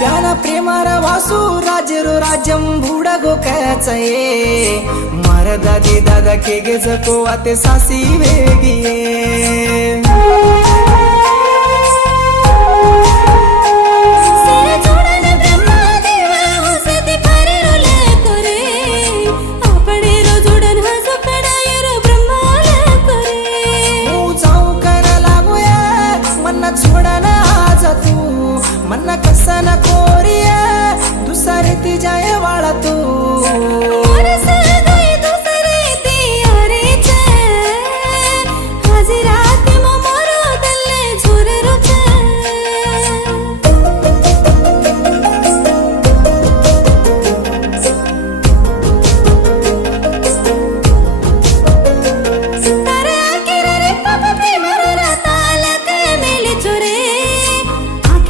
प्याना प्रेमार वासू राजेरो राज्यम भूडगो कैचये मार दादी दादा के गे जको आते सासी वेगिये मन्ना कसा ना कोरिया दुसरी ती जाय वाळा तू